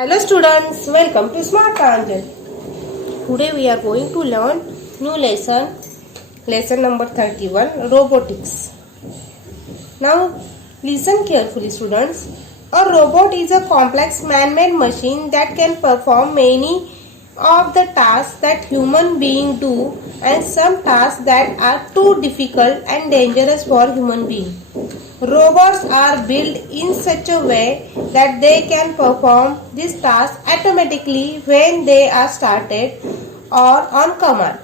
Hello students, welcome to Smart Tangent. Today we are going to learn new lesson number 31, robotics. Now listen carefully students. A robot is a complex man-made machine that can perform many of the tasks that human beings do and some tasks that are too difficult and dangerous for human beings. Robots are built in such a way that they can perform these tasks automatically when they are started or on command.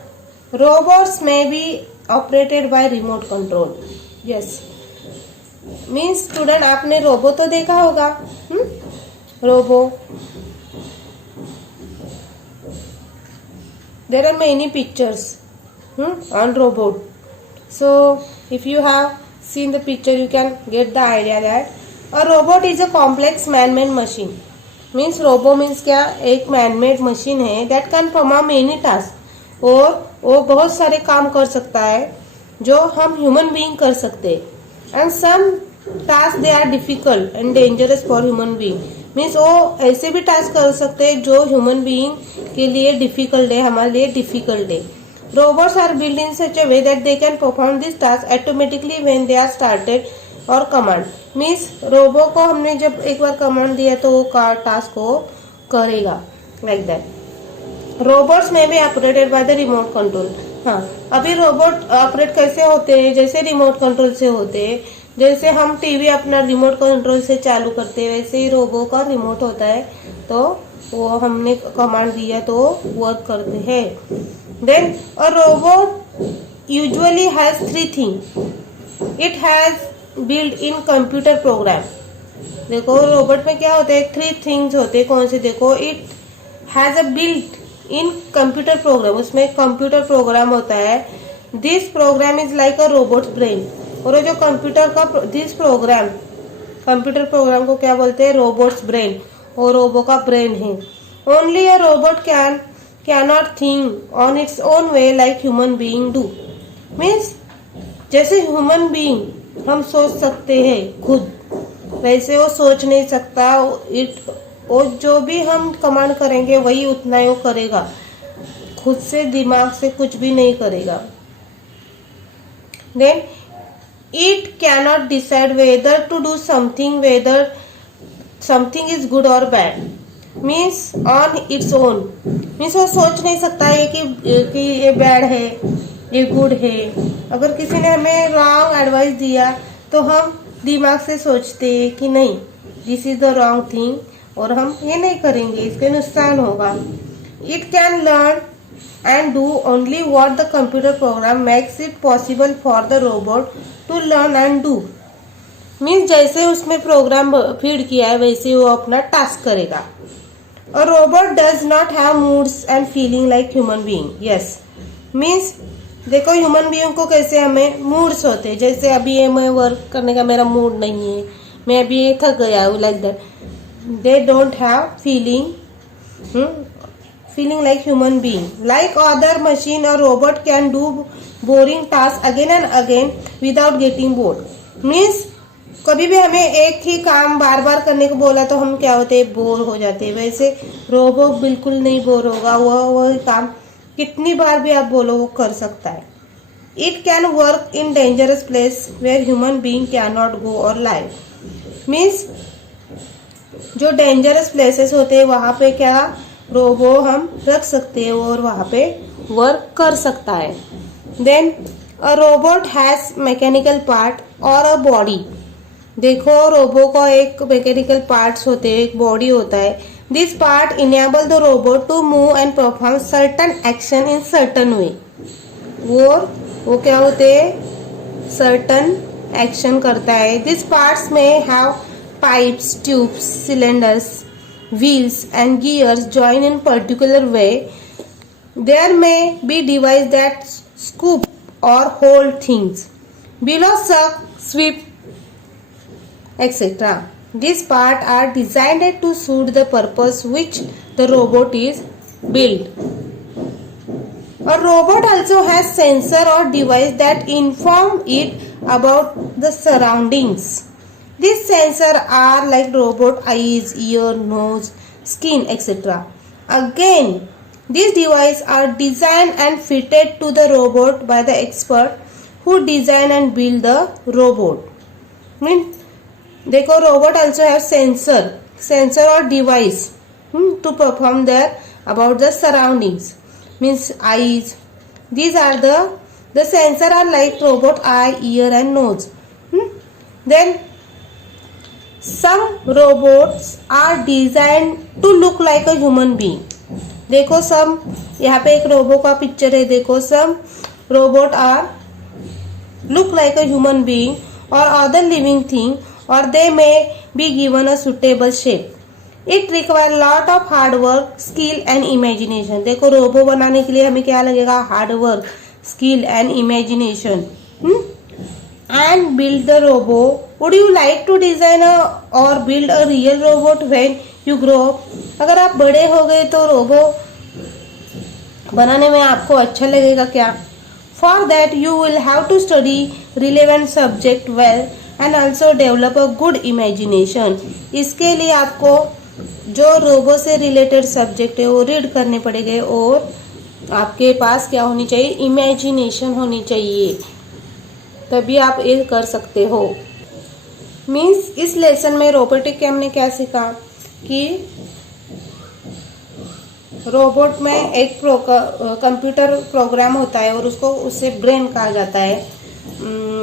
Robots may be operated by remote control. Yes. Means student आपने robot तो देखा होगा. Robot, there are many pictures on robot. So if you have seen the picture you can get the idea that a robot is a complex man-made machine. Means robot means क्या, एक man-made machine है that can perform many tasks. और वो बहुत सारे काम कर सकता है जो हम ह्यूमन बीइंग कर सकते हैं. And some task they are difficult and dangerous for human being. Means वो ऐसे भी टास्क कर सकते हैं जो ह्यूमन बीइंग के लिए डिफिकल्ट है, हमारे लिए डिफिकल्ट है. Robots are build in such a way that they can perform this task automatically when they are started और कमांड. मीन्स रोबो को हमने जब एक बार कमांड दिया तो वो टास्क को करेगा लाइक दैट. रोबोट्स में भी operated by the remote control. हाँ, अभी रोबोट ऑपरेट कैसे होते हैं, जैसे रिमोट कंट्रोल से होते हैं. जैसे हम टीवी अपना रिमोट कंट्रोल से चालू करते हैं वैसे ही रोबो का रिमोट होता है, तो वो हमने कमांड दिया तो वर्क करते हैं. Then a robot usually has 3 things. It has build in computer program. देखो रोबोट में क्या होते हैं, 3 थिंग्स होते हैं. कौन से, देखो, it has a built in computer program. उसमें कंप्यूटर प्रोग्राम होता है. This program is like a robot's brain. और जो कंप्यूटर का दिस प्रोग्राम, कंप्यूटर प्रोग्राम को क्या बोलते हैं, रोबोट्स ब्रेन. और रोबो का ब्रेन है. Only a robot can not think on its own way like human being do. Means जैसे ह्यूमन बीइंग हम सोच सकते हैं खुद, वैसे वो सोच नहीं सकता. वो जो भी हम कमांड करेंगे वही उतना ही वो करेगा, खुद से दिमाग से कुछ भी नहीं करेगा. Then it cannot decide whether to do something, whether something is good or bad. means on its own. means वो सोच नहीं सकता है कि ये बैड है, ये गुड है. अगर किसी ने हमें रॉन्ग एडवाइस दिया तो हम दिमाग से सोचते हैं कि नहीं, this is the wrong thing, और हम ये नहीं करेंगे, इसके नुकसान होगा. It can learn and do only what the computer program makes it possible for the robot to learn and do. Means जैसे उसमें प्रोग्राम फीड किया है वैसे वो अपना टास्क करेगा. A robot does not have moods and feeling like human being. Yes. Means देखो human being को कैसे हमें मूड्स होते हैं. जैसे अभी ये मैं वर्क करने का मेरा मूड नहीं है, मैं अभी ये थक गया हूँ, like that. They don't have feeling like human being. Like other machine or robot can do boring tasks again and again without getting bored. Means कभी भी हमें एक ही काम बार बार करने को बोला तो हम क्या होते हैं, बोर हो जाते हैं. वैसे रोबो बिल्कुल नहीं बोर होगा, वह काम कितनी बार भी आप बोलो वो कर सकता है. It can work in dangerous place where human being cannot go or live. Means जो डेंजरस प्लेसेस होते हैं वहाँ पे क्या रोबो हम रख सकते हैं और वहाँ पे वर्क कर सकता है. Then a robot has mechanical part और अ बॉडी. देखो रोबो का एक मैकेनिकल पार्ट्स होते हैं, एक बॉडी होता है. This part enable the robot to move and perform certain action in certain way. वो क्या होते हैं, सर्टन एक्शन करता है. दिस पार्ट्स में have pipes, tubes, cylinders, wheels and gears join in particular way. There may be devices that scoop or hold things below, suck, sweep, etc. These parts are designed to suit the purpose which the robot is built. A robot also has sensor or device that inform it about the surroundings. These sensors are like robot eyes, ear, nose, skin, etc. Again, these devices are designed and fitted to the robot by the expert who design and build the robot. Mean, देखो robot also have sensor or device to perform their about the surroundings. Means eyes. These are the sensor are like robot eye, ear and nose. Then some robots are designed to look like a human being. देखो सम यहाँ पे एक robo का picture है. देखो some robot are look like a human being or other living thing, or they may be given a suitable shape. It requires lot of hard work, skill and imagination. देखो robo बनाने के लिए हमें क्या लगेगा? Hard work, skill and imagination. And build the robot. Would you like to design or build a real robot when you grow up? अगर आप बड़े हो गए तो रोबो बनाने में आपको अच्छा लगेगा क्या? For that you will have to study relevant subject well and also develop a good imagination. इसके लिए आपको जो रोबो से रिलेटेड सब्जेक्ट है वो रीड करने पड़ेंगे और आपके पास क्या होनी चाहिए? इमेजिनेशन होनी चाहिए, तभी आप ये कर सकते हो. मीन्स इस लेसन में रोबोटिक के हमने क्या सीखा कि रोबोट में एक कंप्यूटर प्रोग्राम होता है और उससे ब्रेन कहा जाता है.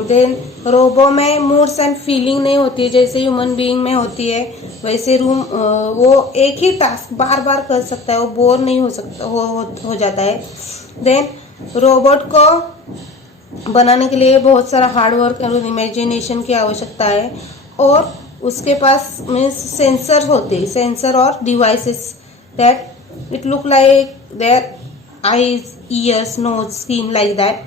देन रोबो में मूड्स एंड फीलिंग नहीं होती है जैसे ह्यूमन बीइंग में होती है. वैसे वो एक ही टास्क बार बार कर सकता है, वो बोर नहीं हो सकता हो जाता है. देन रोबोट को बनाने के लिए बहुत सारा हार्ड वर्क और इमेजिनेशन की आवश्यकता है और उसके पास मीन्स सेंसर होते हैं, सेंसर और devices that it look like their eyes, ears, nose, skin like that.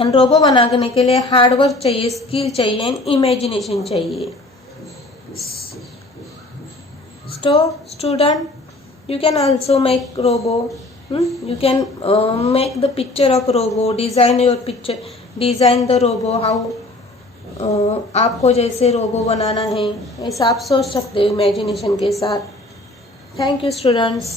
and robot बनाने के लिए हार्ड वर्क चाहिए, स्किल चाहिए एंड इमेजिनेशन चाहिए. So student, you can also make robo. You can make the picture of robo, design your picture, design the robo how आपको जैसे robo बनाना है ऐसा आप सोच सकते हो इमेजिनेशन के साथ. Thank you students.